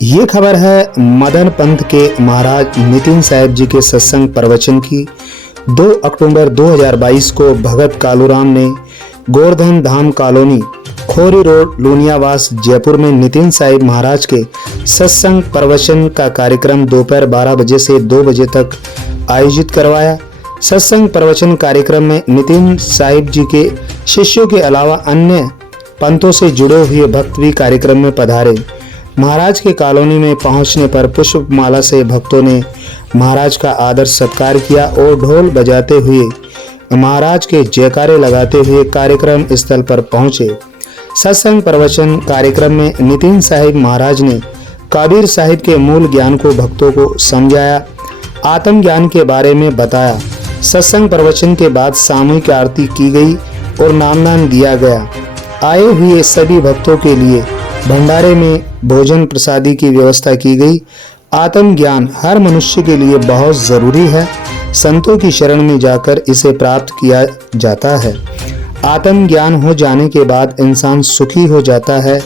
ये खबर है मदन पंथ के महाराज नितिन साहिब जी के सत्संग प्रवचन की। 2 अक्टूबर 2022 को भगत कालूराम ने गोवर्धन धाम कॉलोनी, खोरी रोड, लूनियावास, जयपुर में नितिन साहिब महाराज के सत्संग प्रवचन का कार्यक्रम दोपहर 12 बजे से 2 बजे तक आयोजित करवाया। सत्संग प्रवचन कार्यक्रम में नितिन साहिब जी के शिष्यों के अलावा अन्य पंथों से जुड़े हुए भक्त भी कार्यक्रम में पधारे। महाराज के कॉलोनी में पहुंचने पर पुष्पमाला से भक्तों ने महाराज का आदर सत्कार किया और ढोल बजाते हुए महाराज के जयकारे लगाते हुए कार्यक्रम स्थल पर पहुंचे। सत्संग प्रवचन कार्यक्रम में नितिन साहिब महाराज ने कबीर साहिब के मूल ज्ञान को भक्तों को समझाया, आत्मज्ञान के बारे में बताया। सत्संग प्रवचन के बाद सामूहिक आरती की गई और नामदान दिया गया। आए हुए सभी भक्तों के लिए भंडारे में भोजन प्रसादी की व्यवस्था की गई। आत्मज्ञान हर मनुष्य के लिए बहुत जरूरी है। संतों की शरण में जाकर इसे प्राप्त किया जाता है। आत्मज्ञान हो जाने के बाद इंसान सुखी हो जाता है।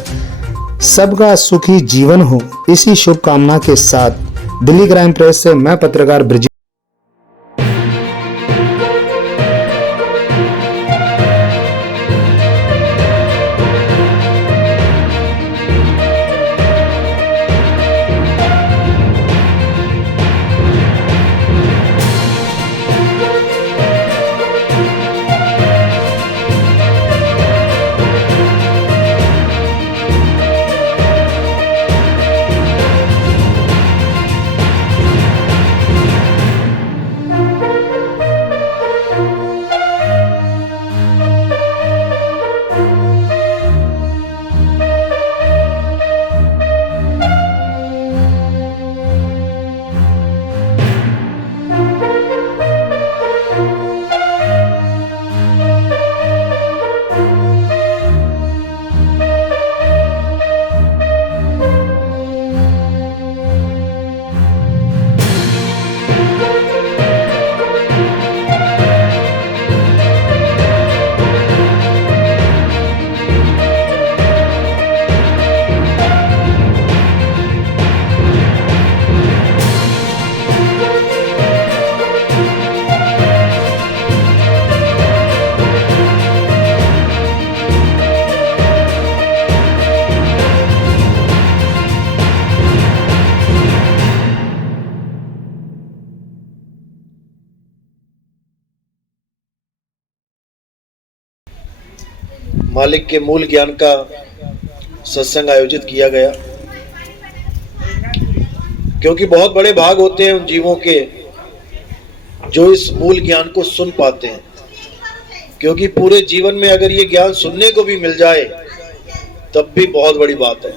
सबका सुखी जीवन हो, इसी शुभकामना के साथ दिल्ली क्राइम प्रेस से मैं पत्रकार ब्रिजेश। मालिक के मूल ज्ञान का सत्संग आयोजित किया गया, क्योंकि बहुत बड़े भाग होते हैं उन जीवों के जो इस मूल ज्ञान को सुन पाते हैं। क्योंकि पूरे जीवन में अगर ये ज्ञान सुनने को भी मिल जाए तब भी बहुत बड़ी बात है।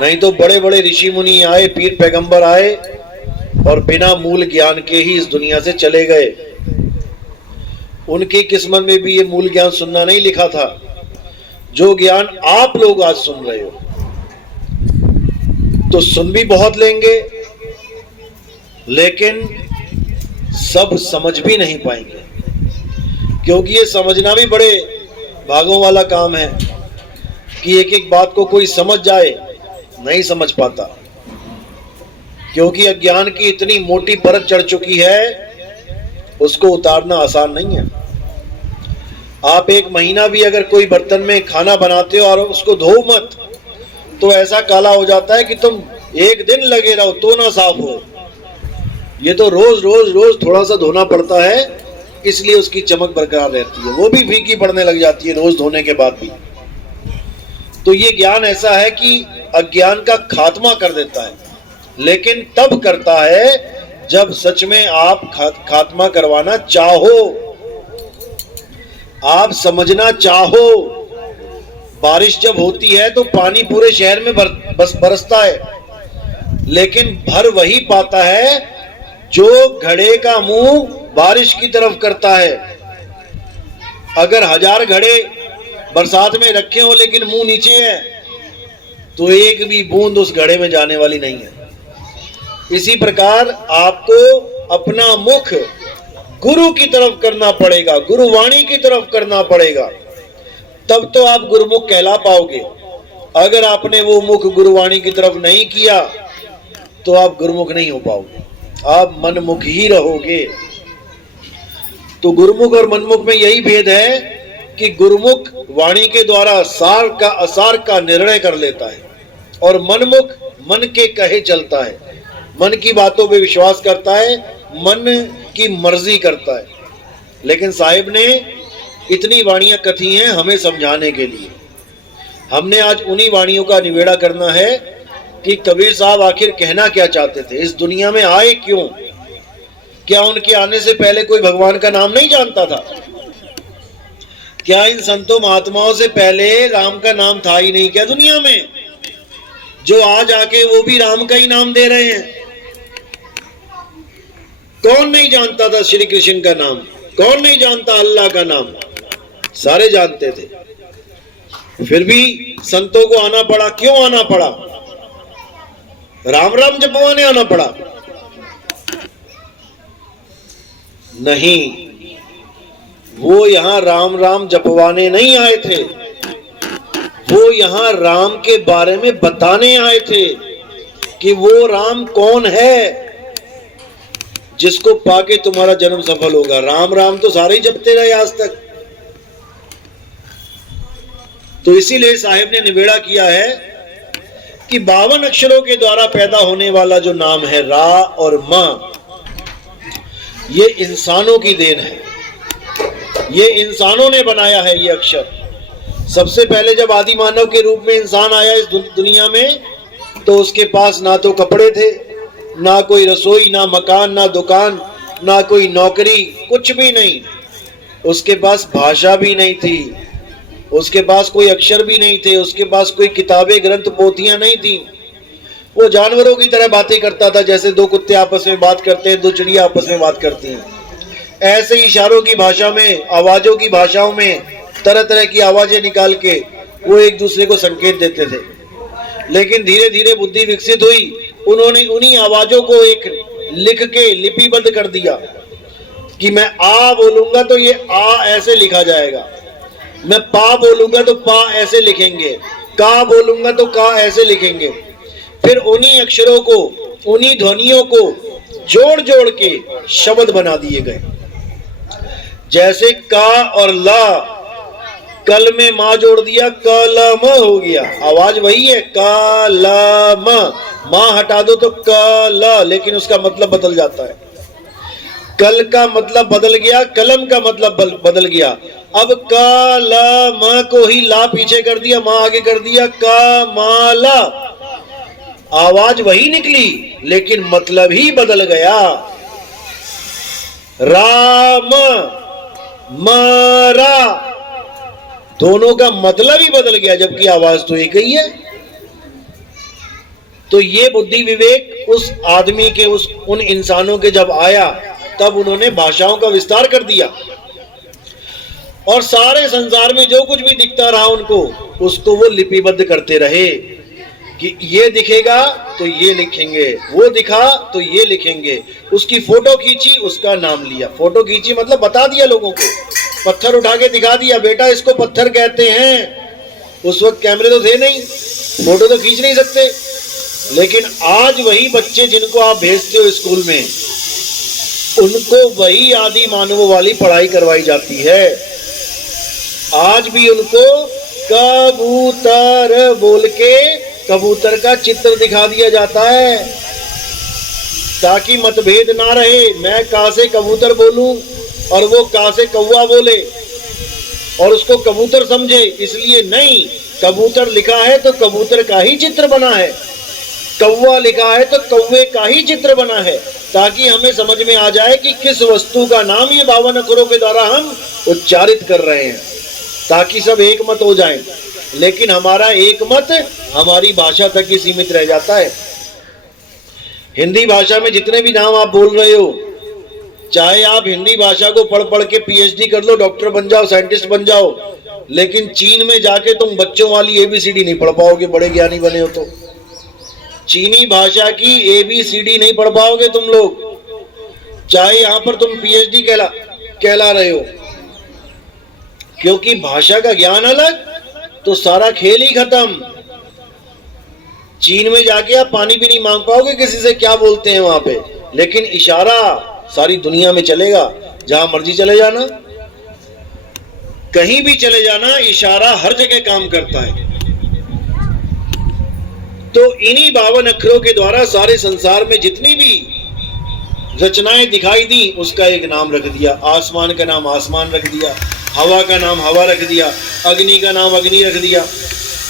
नहीं तो बड़े बड़े ऋषि मुनि आए, पीर पैगंबर आए और बिना मूल ज्ञान के ही इस दुनिया से चले गए। उनकी किस्मत में भी ये मूल ज्ञान सुनना नहीं लिखा था, जो ज्ञान आप लोग आज सुन रहे हो। तो सुन भी बहुत लेंगे, लेकिन सब समझ भी नहीं पाएंगे, क्योंकि ये समझना भी बड़े भागों वाला काम है कि एक एक बात को कोई समझ जाए। नहीं समझ पाता, क्योंकि अज्ञान की इतनी मोटी परत चढ़ चुकी है, उसको उतारना आसान नहीं है। आप 1 महीना भी अगर कोई बर्तन में खाना बनाते हो और उसको धो मत, तो ऐसा काला हो जाता है कि तुम 1 दिन लगे रहो तो ना साफ हो। ये तो रोज रोज रोज थोड़ा सा धोना पड़ता है, इसलिए उसकी चमक बरकरार रहती है। वो भी फीकी पड़ने लग जाती है रोज धोने के बाद भी। तो ये ज्ञान ऐसा है कि अज्ञान का खात्मा कर देता है, लेकिन तब करता है जब सच में आप खात्मा करवाना चाहो, आप समझना चाहो। बारिश जब होती है तो पानी पूरे शहर में बस बरसता है, लेकिन भर वही पाता है जो घड़े का मुंह बारिश की तरफ करता है। अगर 1000 घड़े बरसात में रखे हो लेकिन मुंह नीचे है, तो एक भी बूंद उस घड़े में जाने वाली नहीं है। इसी प्रकार आपको अपना मुख गुरु की तरफ करना पड़ेगा, गुरुवाणी की तरफ करना पड़ेगा, तब तो आप गुरुमुख कहला पाओगे। अगर आपने वो मुख गुरुवाणी की तरफ नहीं किया तो आप गुरुमुख नहीं हो पाओगे, आप मनमुख ही रहोगे। तो गुरुमुख और मनमुख में यही भेद है कि गुरुमुख वाणी के द्वारा सार का असार का निर्णय कर लेता है और मनमुख मन के कहे चलता है, मन की बातों पे विश्वास करता है, मन की मर्जी करता है। लेकिन साहिब ने इतनी वाणियां कथी हैं हमें समझाने के लिए। हमने आज उन्हीं वाणियों का निवेड़ा करना है कि कबीर साहब आखिर कहना क्या चाहते थे, इस दुनिया में आए क्यों। क्या उनके आने से पहले कोई भगवान का नाम नहीं जानता था? क्या इन संतों महात्माओं से पहले राम का नाम था ही नहीं क्या दुनिया में? जो आज आके वो भी राम का ही नाम दे रहे हैं। कौन नहीं जानता था श्री कृष्ण का नाम? कौन नहीं जानता अल्लाह का नाम? सारे जानते थे। फिर भी संतों को आना पड़ा। क्यों आना पड़ा? राम राम जपवाने आना पड़ा? नहीं, वो यहां राम राम जपवाने नहीं आए थे, वो यहां राम के बारे में बताने आए थे कि वो राम कौन है जिसको पाके तुम्हारा जन्म सफल होगा। राम राम तो सारे ही जपते रहे आज तक। तो इसीलिए साहिब ने निवेड़ा किया है कि 52 अक्षरों के द्वारा पैदा होने वाला जो नाम है रा और मां, ये इंसानों की देन है, ये इंसानों ने बनाया है ये अक्षर। सबसे पहले जब आदि मानव के रूप में इंसान आया इस दुनिया में, तो उसके पास ना तो कपड़े थे, ना कोई रसोई, ना मकान, ना दुकान, ना कोई नौकरी, कुछ भी नहीं। उसके पास भाषा भी नहीं थी, उसके पास कोई अक्षर भी नहीं थे, उसके पास कोई किताबें ग्रंथ पोथियां नहीं थी। वो जानवरों की तरह बातें करता था, जैसे दो कुत्ते आपस में बात करते हैं, दो चिड़िया आपस में बात करती हैं। ऐसे ही इशारों की भाषा में, आवाजों की भाषाओं में तरह तरह की आवाजें निकाल के वो एक दूसरे को संकेत देते थे। लेकिन धीरे धीरे बुद्धि विकसित हुई, उन्होंने उन्हीं आवाजों को एक लिख के लिपिबद्ध कर दिया कि मैं आ बोलूंगा तो ये आ ऐसे लिखा जाएगा, मैं पा बोलूंगा तो पा ऐसे लिखेंगे, का बोलूंगा तो का ऐसे लिखेंगे। फिर उन्हीं अक्षरों को, उन्हीं ध्वनियों को जोड़ जोड़ के शब्द बना दिए गए। जैसे का और ला, कल में मां जोड़ दिया, कलम हो गया, आवाज वही है कलम। मां हटा दो तो कल, लेकिन उसका मतलब बदल जाता है। कल का मतलब बदल गया, कलम का मतलब बदल गया। अब कलम को ही ला पीछे कर दिया, मां आगे कर दिया, कमाला। आवाज वही निकली लेकिन मतलब ही बदल गया। राम मारा, दोनों का मतलब ही बदल गया, जबकि आवाज तो एक ही है। तो ये बुद्धि विवेक उस आदमी के, उन इंसानों के जब आया, तब उन्होंने भाषाओं का विस्तार कर दिया और सारे संसार में जो कुछ भी दिखता रहा उनको, उसको वो लिपिबद्ध करते रहे कि ये दिखेगा तो ये लिखेंगे, वो दिखा तो ये लिखेंगे। उसकी फोटो खींची, उसका नाम लिया। फोटो खींची मतलब बता दिया लोगों को, पत्थर उठा के दिखा दिया, बेटा इसको पत्थर कहते हैं। उस वक्त कैमरे तो थे नहीं, फोटो तो खींच नहीं सकते। लेकिन आज वही बच्चे जिनको आप भेजते हो स्कूल में, उनको वही आदि मानवों वाली पढ़ाई करवाई जाती है। आज भी उनको कबूतर बोल के कबूतर का चित्र दिखा दिया जाता है ताकि मतभेद ना रहे। मैं का से कबूतर बोलूं और वो का से कौवा बोले और उसको कबूतर समझे, इसलिए नहीं। कबूतर लिखा है तो कबूतर का ही चित्र बना है, कौवा लिखा है तो कौवे का ही चित्र बना है, ताकि हमें समझ में आ जाए कि किस वस्तु का नाम ये 52 अक्षरों के द्वारा हम उच्चारित कर रहे हैं, ताकि सब एक मत हो जाएं। लेकिन हमारा एक मत हमारी भाषा तक ही सीमित रह जाता है। हिंदी भाषा में जितने भी नाम आप बोल रहे हो, चाहे आप हिंदी भाषा को पढ़ पढ़ के पीएचडी कर लो, डॉक्टर बन जाओ, साइंटिस्ट बन जाओ, लेकिन चीन में जाके तुम बच्चों वाली एबीसीडी नहीं पढ़ पाओगे, बड़े ज्ञानी बने हो तो। चीनी भाषा की एबीसीडी नहीं पढ़ पाओगे तुम लोग, चाहे यहां पर तुम पीएचडी कहला रहे हो। क्योंकि भाषा का ज्ञान अलग तो सारा खेल ही खत्म। चीन में जाके आप पानी भी नहीं मांग पाओगे किसी से, क्या बोलते हैं वहां पे, लेकिन इशारा सारी दुनिया में चलेगा। जहां मर्जी चले जाना, कहीं भी चले जाना, इशारा हर जगह काम करता है। तो इन्हीं 52 अक्षरों के द्वारा सारे संसार में जितनी भी रचनाएं दिखाई दी उसका एक नाम रख दिया। आसमान का नाम आसमान रख दिया, हवा का नाम हवा रख दिया, अग्नि का नाम अग्नि रख दिया।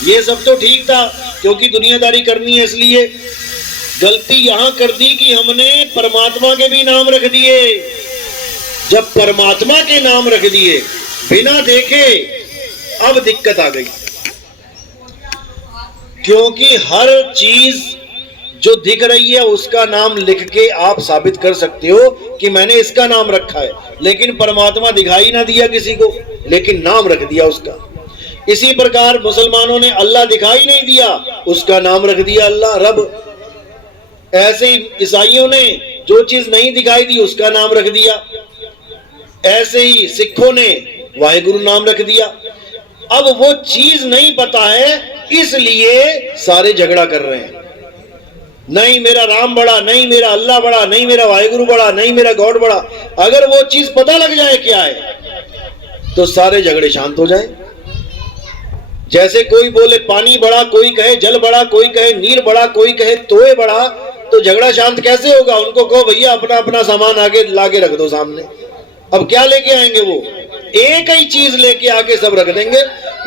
ये सब तो ठीक था क्योंकि दुनियादारी करनी है, इसलिए गलती यहां कर दी कि हमने परमात्मा के भी नाम रख दिए। जब परमात्मा के नाम रख दिए बिना देखे, अब दिक्कत आ गई, क्योंकि हर चीज जो दिख रही है उसका नाम लिख के आप साबित कर सकते हो कि मैंने इसका नाम रखा है, लेकिन परमात्मा दिखाई ना दिया किसी को, लेकिन नाम रख दिया उसका। इसी प्रकार मुसलमानों ने अल्लाह दिखाई नहीं दिया, उसका नाम रख दिया अल्लाह, रब। ऐसे ही ईसाइयों ने जो चीज नहीं दिखाई दी उसका नाम रख दिया। ऐसे ही सिखों ने वाहेगुरु नाम रख दिया। अब वो चीज नहीं पता है, इसलिए सारे झगड़ा कर रहे हैं। नहीं मेरा राम बड़ा, नहीं मेरा अल्लाह बड़ा, नहीं मेरा वाहेगुरु बड़ा, नहीं मेरा गॉड बड़ा। अगर वो चीज पता लग जाए क्या है तो सारे झगड़े शांत हो जाए। जैसे कोई बोले पानी बड़ा, कोई कहे जल बड़ा, कोई कहे नीर बड़ा, कोई कहे तोए बड़ा, तो झगड़ा शांत कैसे होगा? उनको कहो भैया अपना अपना सामान आगे लाके रख दो सामने। अब क्या लेके आएंगे वो? एक ही चीज लेके आके सब रख देंगे,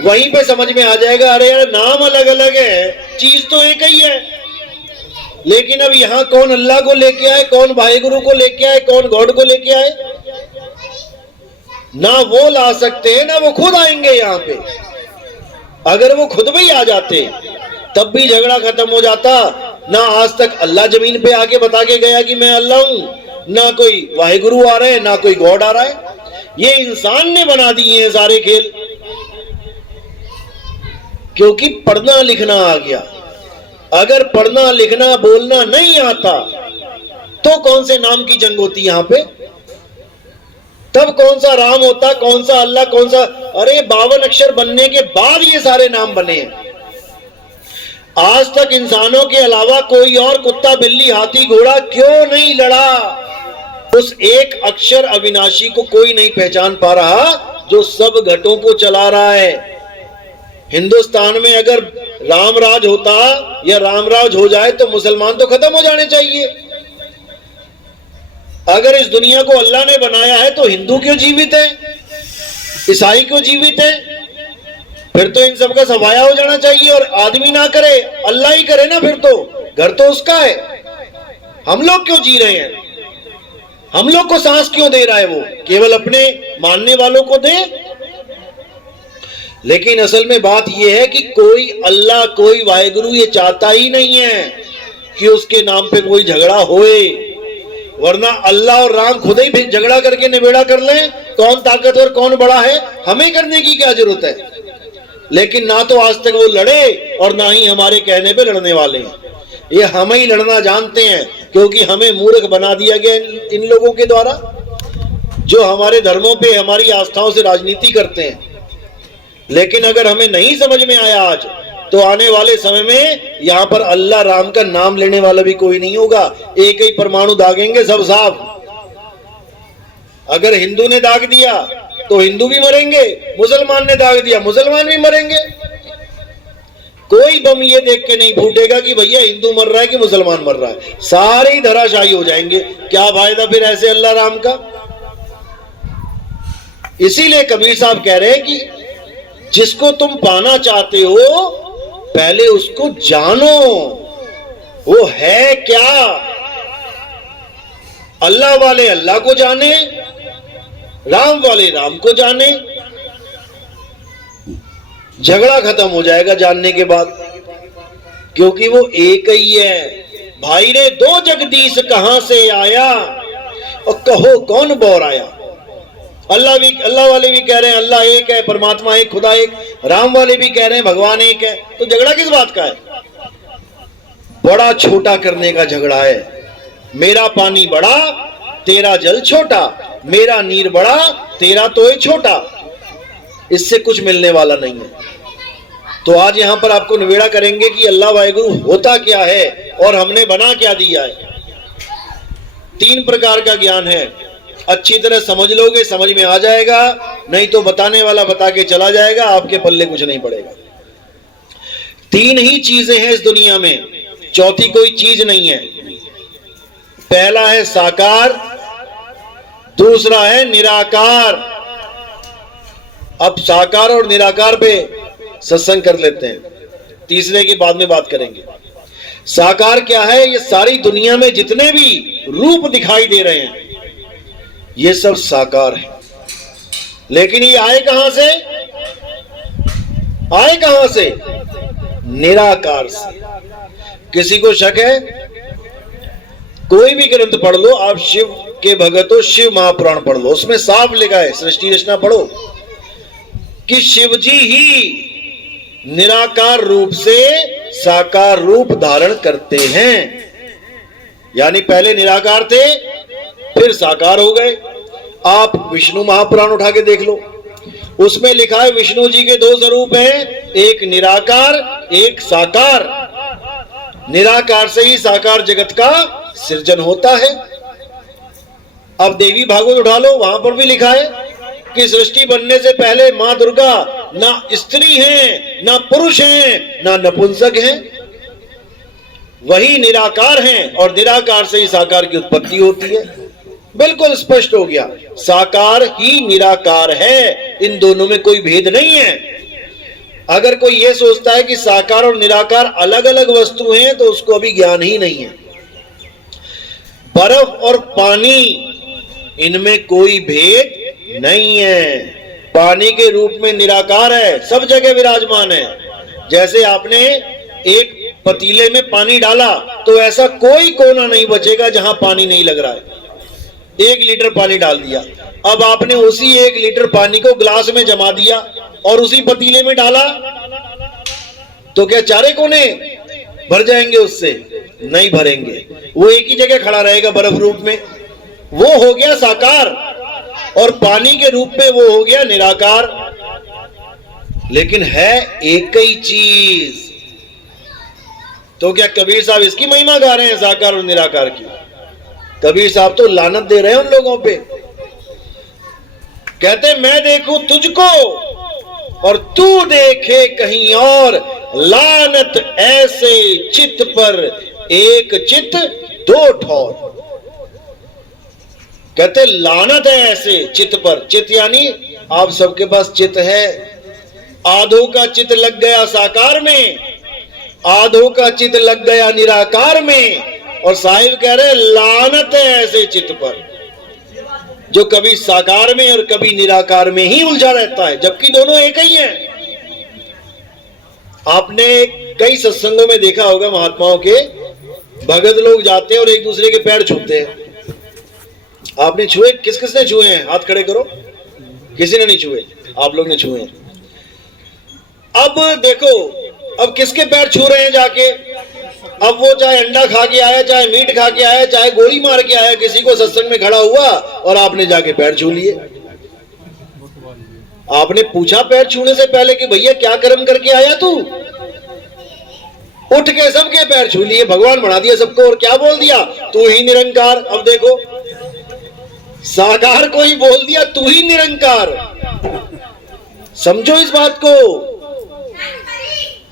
वहीं पे समझ में आ जाएगा अरे यार नाम अलग अलग है, चीज तो एक ही है। लेकिन अब यहां कौन अल्लाह को लेके आए, कौन वाहेगुरु को लेके आए, कौन गॉड को लेके आए? ना वो ला सकते हैं ना वो खुद आएंगे यहाँ पे। अगर वो खुद भी आ जाते तब भी झगड़ा खत्म हो जाता। ना आज तक अल्लाह जमीन पे आके बता के गया कि मैं अल्लाह हूं, ना कोई वाहेगुरु आ रहा है, ना कोई गॉड आ रहा है। ये इंसान ने बना दिए हैं सारे खेल, क्योंकि पढ़ना लिखना आ गया। अगर पढ़ना लिखना बोलना नहीं आता तो कौन से नाम की जंग होती यहां पे? तब कौन सा राम होता, कौन सा अल्लाह, कौन सा? अरे 52 अक्षर बनने के बाद ये सारे नाम बने हैं। आज तक इंसानों के अलावा कोई और कुत्ता बिल्ली हाथी घोड़ा क्यों नहीं लड़ा? उस एक अक्षर अविनाशी को कोई नहीं पहचान पा रहा जो सब घटों को चला रहा है। हिंदुस्तान में अगर रामराज होता या रामराज हो जाए तो मुसलमान तो खत्म हो जाने चाहिए। अगर इस दुनिया को अल्लाह ने बनाया है तो हिंदू क्यों जीवित है, ईसाई क्यों जीवित है? फिर तो इन सब का सफाया हो जाना चाहिए और आदमी ना करे अल्लाह ही करे ना, फिर तो घर तो उसका है। हम लोग क्यों जी रहे हैं? हम लोग को सांस क्यों दे रहा है? वो केवल अपने मानने वालों को दे। लेकिन असल में बात यह है कि कोई अल्लाह कोई वाहेगुरु ये चाहता ही नहीं है कि उसके नाम पे कोई झगड़ा होए, वरना अल्लाह और राम खुद ही झगड़ा करके निबेड़ा कर लें। कौन ताकतवर कौन बड़ा है, हमें करने की क्या जरूरत है? लेकिन ना तो आज तक वो लड़े और ना ही हमारे कहने पे लड़ने वाले हैं। ये हम ही लड़ना जानते हैं क्योंकि हमें मूर्ख बना दिया गया इन लोगों के द्वारा, जो हमारे धर्मों पे हमारी आस्थाओं से राजनीति करते हैं। लेकिन अगर हमें नहीं समझ में आया आज, तो आने वाले समय में यहां पर अल्लाह राम का नाम लेने वाला भी कोई नहीं होगा। एक ही परमाणु दागेंगे सब साफ। अगर हिंदू ने दाग दिया तो हिंदू भी मरेंगे, मुसलमान ने दाग दिया मुसलमान भी मरेंगे। कोई बम ये देख के नहीं फूटेगा कि भैया हिंदू मर रहा है कि मुसलमान मर रहा है, सारे ही धराशायी हो जाएंगे। क्या फायदा फिर ऐसे अल्लाह राम का? इसीलिए कबीर साहब कह रहे हैं कि जिसको तुम पाना चाहते हो पहले उसको जानो, वो है क्या। अल्लाह वाले अल्लाह को जाने, राम वाले राम को जाने, झगड़ा खत्म हो जाएगा जानने के बाद, क्योंकि वो एक ही है। भाई रे दो जगदीश कहां से आया और कहो कौन बोर आया। अल्लाह वाले भी कह रहे हैं अल्लाह एक है, परमात्मा एक, खुदा एक। राम वाले भी कह रहे हैं भगवान एक है। तो झगड़ा किस बात का है? बड़ा छोटा करने का झगड़ा है। मेरा पानी बड़ा तेरा जल छोटा, मेरा नीर बड़ा तेरा तोय छोटा। इससे कुछ मिलने वाला नहीं है। तो आज यहां पर आपको निवेड़ा करेंगे कि अल्लाह वाहिगुरु होता क्या है और हमने बना क्या दिया है। 3 प्रकार का ज्ञान है, अच्छी तरह समझ लोगे समझ में आ जाएगा, नहीं तो बताने वाला बता के चला जाएगा, आपके पल्ले कुछ नहीं पड़ेगा। 3 ही चीजें हैं इस दुनिया में, चौथी कोई चीज नहीं है। पहला है साकार, दूसरा है निराकार। अब साकार और निराकार पे सत्संग कर लेते हैं, तीसरे की बाद में बात करेंगे। साकार क्या है? ये सारी दुनिया में जितने भी रूप दिखाई दे रहे हैं ये सब साकार है, लेकिन ये आए कहां से? आए कहां से? निराकार से। किसी को शक है? कोई भी ग्रंथ पढ़ लो आप, शिव के भगत हो, शिव महापुराण पढ़ लो, उसमें साफ लिखा है, सृष्टि रचना पढ़ो, कि शिव जी ही निराकार रूप से साकार रूप धारण करते हैं। यानी पहले निराकार थे फिर साकार हो गए। आप विष्णु महापुराण उठा के देख लो, उसमें लिखा है विष्णु जी के 2 स्वरूप हैं, एक निराकार एक साकार। निराकार से ही साकार जगत का सृजन होता है। अब देवी भागवत उठा लो, वहां पर भी लिखा है कि सृष्टि बनने से पहले मां दुर्गा ना स्त्री हैं, ना पुरुष हैं, ना नपुंसक हैं, वही निराकार हैं, और निराकार से ही साकार की उत्पत्ति होती है। बिल्कुल स्पष्ट हो गया, साकार ही निराकार है, इन दोनों में कोई भेद नहीं है। अगर कोई यह सोचता है कि साकार और निराकार अलग अलग वस्तु हैं तो उसको अभी ज्ञान ही नहीं है। बर्फ और पानी, इनमें कोई भेद नहीं है। पानी के रूप में निराकार है, सब जगह विराजमान है। जैसे आपने एक पतीले में पानी डाला तो ऐसा कोई कोना नहीं बचेगा जहां पानी नहीं लग रहा है। 1 लीटर पानी डाल दिया, अब आपने उसी 1 लीटर पानी को ग्लास में जमा दिया और उसी पतीले में डाला तो क्या चारे कोने भर जाएंगे? उससे नहीं भरेंगे, वो एक ही जगह खड़ा रहेगा बर्फ रूप में। वो हो गया साकार, और पानी के रूप में वो हो गया निराकार। लेकिन है एक ही चीज। तो क्या कबीर साहब इसकी महिमा गा रहे हैं, साकार और निराकार की? कबीर साहब तो लानत दे रहे हैं उन लोगों पे। कहते मैं देखूं तुझको और तू देखे कहीं और, लानत ऐसे चित पर एक चित 2 ठौर। कहते लानत है ऐसे चित पर। चित यानी आप सबके पास चित है, आधों का चित लग गया साकार में, आधों का चित लग गया निराकार में, और साहिब कह रहे लानत है ऐसे चित पर जो कभी साकार में और कभी निराकार में ही उलझा रहता है, जबकि दोनों एक ही हैं। आपने कई सत्संगों में देखा होगा, महात्माओं के भगत लोग जाते हैं और एक दूसरे के पैर छूते हैं। आपने छुए? किस किसने छुए हैं? हाथ खड़े करो। किसी ने नहीं छुए, आप लोग ने छुए हैं। अब देखो, अब किसके पैर छू रहे हैं जाके? अब वो चाहे अंडा खा के आया, चाहे मीट खा के आया, चाहे गोली मार के आया, किसी को सत्संग में खड़ा हुआ और आपने जाके पैर छू लिए। आपने पूछा पैर छूने से पहले कि भैया क्या कर्म करके आया तू? उठ के सबके पैर छू लिए, भगवान बना दिया सबको, और क्या बोल दिया? तू ही निरंकार। अब देखो, साकार को ही बोल दिया तू ही निरंकार। समझो इस बात को,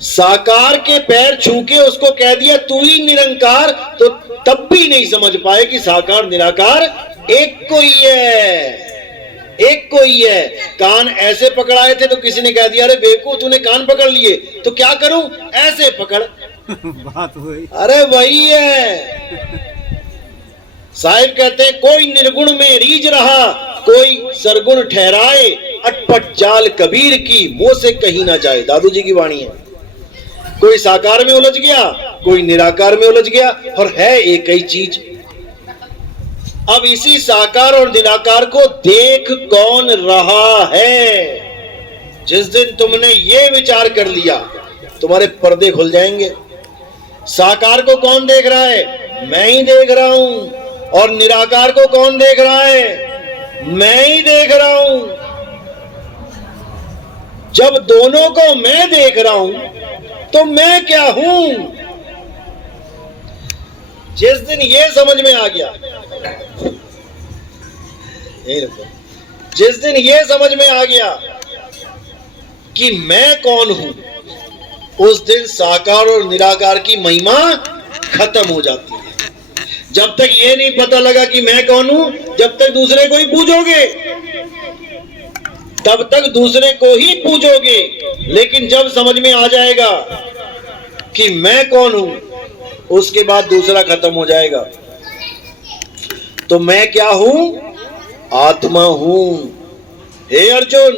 साकार के पैर छू के उसको कह दिया तू ही निरंकार, तो तब भी नहीं समझ पाए कि साकार निराकार एक को ही है, एक को ही है। कान ऐसे पकड़ाए थे तो किसी ने कह दिया अरे बेवकूफ तूने कान पकड़ लिए, तो क्या करूं? ऐसे पकड़। बात हुई। अरे वही है। साहिब कहते हैं कोई निर्गुण में रीझ रहा, कोई सरगुण ठहराए, अटपट चाल कबीर की, मुंह से कहीं ना जाए। दादू जी की वाणी है। कोई साकार में उलझ गया, कोई निराकार में उलझ गया, और है एक ही चीज। अब इसी साकार और निराकार को देख कौन रहा है? जिस दिन तुमने ये विचार कर लिया तुम्हारे पर्दे खुल जाएंगे। साकार को कौन देख रहा है? मैं ही देख रहा हूं। और निराकार को कौन देख रहा है? मैं ही देख रहा हूं। जब दोनों को मैं देख रहा हूं तो मैं क्या हूं? जिस दिन ये समझ में आ गया, जिस दिन ये समझ में आ गया कि मैं कौन हूं, उस दिन साकार और निराकार की महिमा खत्म हो जाती है। जब तक ये नहीं पता लगा कि मैं कौन हूं, जब तक दूसरे को ही पूजोगे, तब तक दूसरे को ही पूजोगे। लेकिन जब समझ में आ जाएगा कि मैं कौन हूं, उसके बाद दूसरा खत्म हो जाएगा। तो मैं क्या हूं? आत्मा हूं। हे अर्जुन,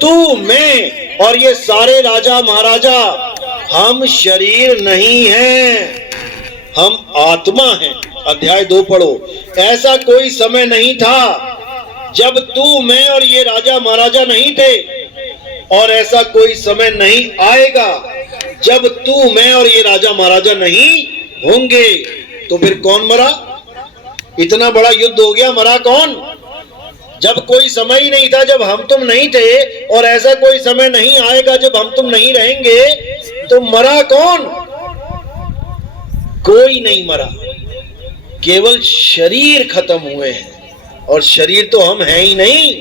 तू, मैं और ये सारे राजा महाराजा, हम शरीर नहीं हैं, हम आत्मा हैं। अध्याय 2 पढ़ो। ऐसा कोई समय नहीं था जब तू, मैं और ये राजा महाराजा नहीं थे, और ऐसा कोई समय नहीं आएगा जब तू, मैं और ये राजा महाराजा नहीं होंगे। तो फिर कौन मरा? इतना बड़ा युद्ध हो गया, मरा कौन? जब कोई समय ही नहीं था जब हम तुम नहीं थे, और ऐसा कोई समय नहीं आएगा जब हम तुम नहीं रहेंगे, तो मरा कौन? कोई नहीं मरा, केवल शरीर खत्म हुए हैं। और शरीर तो हम हैं ही नहीं,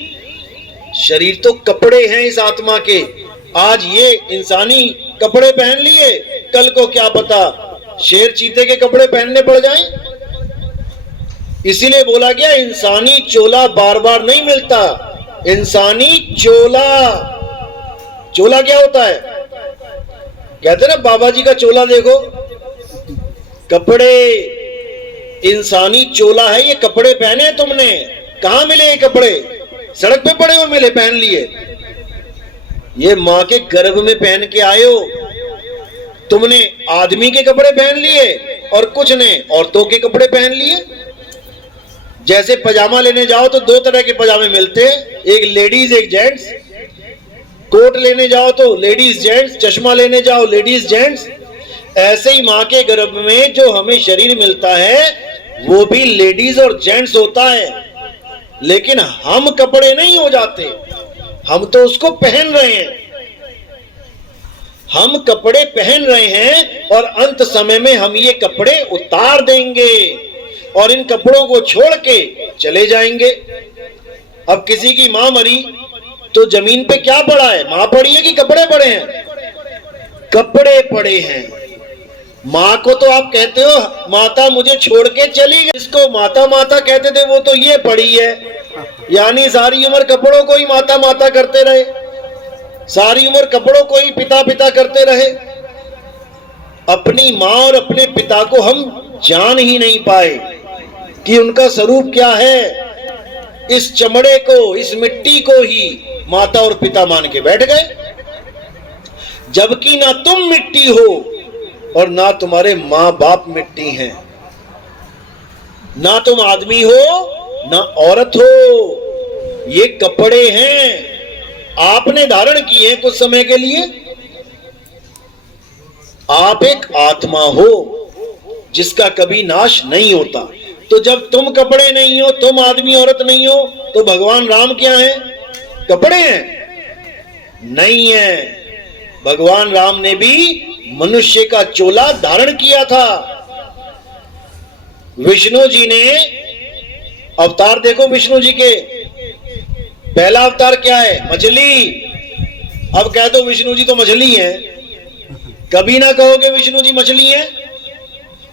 शरीर तो कपड़े हैं इस आत्मा के। आज ये इंसानी कपड़े पहन लिए, कल को क्या पता शेर चीते के कपड़े पहनने पड़ जाएं। इसीलिए बोला गया इंसानी चोला बार बार नहीं मिलता। इंसानी चोला, चोला क्या होता है? कहते ना बाबा जी का चोला देखो, कपड़े, इंसानी चोला है ये। कपड़े पहने तुमने, कहां मिले ये कपड़े? सड़क पे पड़े हुए मिले, पहन लिए। ये मां के गर्भ में पहन के आए हो। तुमने आदमी के कपड़े पहन लिए और कुछ ने औरतों के कपड़े पहन लिए। जैसे पजामा लेने जाओ तो 2 तरह के पजामे मिलते हैं, एक लेडीज एक जेंट्स। कोट लेने जाओ तो लेडीज जेंट्स, चश्मा लेने जाओ लेडीज जेंट्स। ऐसे ही मां के गर्भ में जो हमें शरीर मिलता है वो भी लेडीज और जेंट्स होता है। लेकिन हम कपड़े नहीं हो जाते, हम तो उसको पहन रहे हैं। हम कपड़े पहन रहे हैं और अंत समय में हम ये कपड़े उतार देंगे और इन कपड़ों को छोड़ के चले जाएंगे। अब किसी की मां मरी तो जमीन पे क्या पड़ा है? मां पड़ी है कि कपड़े पड़े हैं? कपड़े पड़े हैं। मां को तो आप कहते हो माता मुझे छोड़ के चली गई, जिसको माता माता कहते थे वो तो ये पड़ी है। यानी सारी उम्र कपड़ों को ही माता माता करते रहे, सारी उम्र कपड़ों को ही पिता पिता करते रहे। अपनी मां और अपने पिता को हम जान ही नहीं पाए कि उनका स्वरूप क्या है। इस चमड़े को, इस मिट्टी को ही माता और पिता मान के बैठ गए, जबकि ना तुम मिट्टी हो और ना तुम्हारे मां बाप मिट्टी हैं। ना तुम आदमी हो ना औरत हो, ये कपड़े हैं, आपने धारण किए हैं कुछ समय के लिए। आप एक आत्मा हो जिसका कभी नाश नहीं होता। तो जब तुम कपड़े नहीं हो, तुम आदमी औरत नहीं हो, तो भगवान राम क्या है? कपड़े हैं? नहीं है। भगवान राम ने भी मनुष्य का चोला धारण किया था। विष्णु जी ने अवतार देखो, विष्णु जी के पहला अवतार क्या है? मछली। अब कह दो विष्णु जी तो मछली हैं, कभी ना कहोगे विष्णु जी मछली हैं।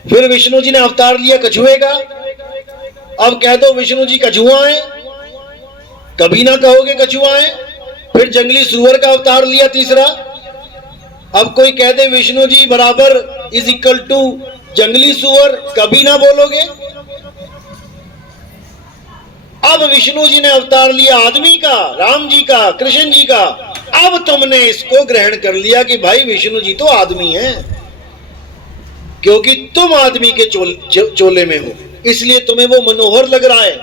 फिर विष्णु जी ने अवतार लिया कछुए का, अब कह दो विष्णु जी कछुआ हैं, कभी ना कहोगे कछुआ हैं। फिर जंगली सुअर का अवतार लिया तीसरा, अब कोई कह दे विष्णु जी बराबर इज इक्वल टू जंगली सुअर, कभी ना बोलोगे। अब विष्णु जी ने अवतार लिया आदमी का, राम जी का, कृष्ण जी का। अब तुमने इसको ग्रहण कर लिया कि भाई विष्णु जी तो आदमी हैं, क्योंकि तुम आदमी के चोले में हो, इसलिए तुम्हें वो मनोहर लग रहा है।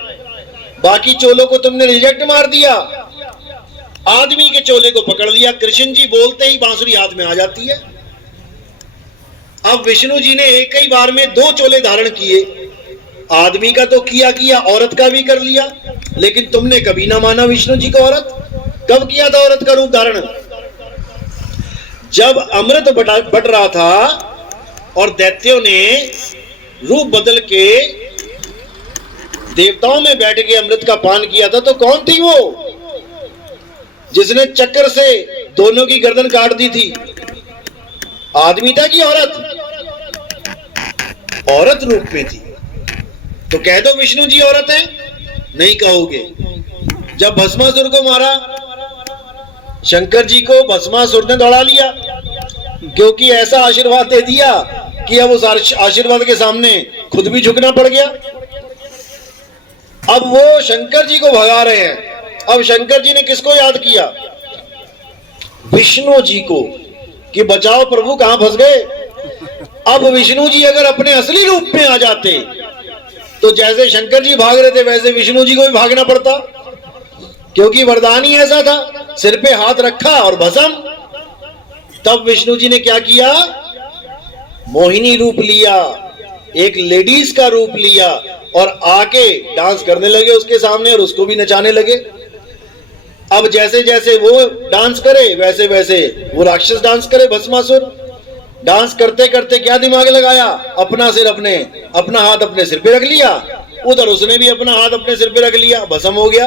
बाकी चोलों को तुमने रिजेक्ट मार दिया, आदमी के चोले को पकड़ लिया। कृष्ण जी बोलते ही बांसुरी हाथ में आ जाती है। अब विष्णु जी ने एक ही बार में 2 चोले धारण किए, आदमी का तो किया, औरत का भी कर लिया। लेकिन तुमने कभी ना माना विष्णु जी को औरत। कब किया था औरत का रूप धारण? जब अमृत बट रहा था और दैत्यों ने रूप बदल के देवताओं में बैठ के अमृत का पान किया था, तो कौन थी वो जिसने चक्कर से दोनों की गर्दन काट दी थी? आदमी था कि औरत? औरत रूप में थी। तो कह दो विष्णु जी औरत है? नहीं कहोगे। जब भस्मासुर को मारा, शंकर जी को भस्मासुर ने दौड़ा लिया, क्योंकि ऐसा आशीर्वाद दे दिया कि अब उस आशीर्वाद के सामने खुद भी झुकना पड़ गया। अब वो शंकर जी को भगा रहे हैं। अब शंकर जी ने किसको याद किया? विष्णु जी को, कि बचाओ प्रभु, कहां फंस गए। अब विष्णु जी अगर अपने असली रूप में आ जाते तो जैसे शंकर जी भाग रहे थे वैसे विष्णु जी को भी भागना पड़ता, क्योंकि वरदान ही ऐसा था। सिर पे हाथ रखा और भस्म। तब विष्णु जी ने क्या किया? मोहिनी रूप लिया, एक लेडीज का रूप लिया और आके डांस करने लगे उसके सामने और उसको भी नचाने लगे। अब जैसे जैसे वो डांस करे वैसे वैसे वो राक्षस डांस करे। भस्मासुर डांस करते करते क्या दिमाग लगाया? अपना हाथ अपने सिर पे रख लिया, उधर उसने भी अपना हाथ अपने सिर पे रख लिया, भस्म हो गया।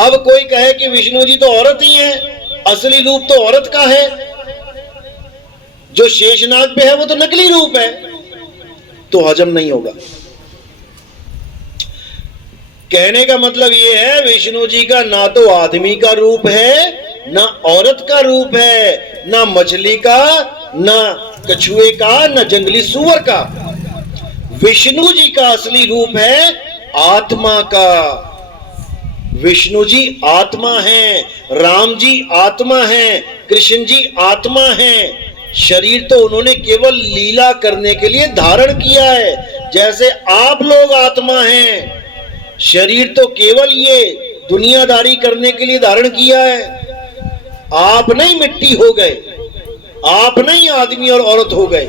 अब कोई कहे कि विष्णु जी तो औरत ही है, असली रूप तो औरत का है, जो शेषनाग पे है वो तो नकली रूप है, तो हजम नहीं होगा। कहने का मतलब ये है, विष्णु जी का ना तो आदमी का रूप है, ना औरत का रूप है, ना मछली का, ना कछुए का, ना जंगली सुअर का। विष्णु जी का असली रूप है आत्मा का। विष्णु जी आत्मा है, राम जी आत्मा है, कृष्ण जी आत्मा है। शरीर तो उन्होंने केवल लीला करने के लिए धारण किया है, जैसे आप लोग आत्मा हैं। शरीर तो केवल ये दुनियादारी करने के लिए धारण किया है। आप नहीं मिट्टी हो गए, आप नहीं आदमी और औरत हो गए।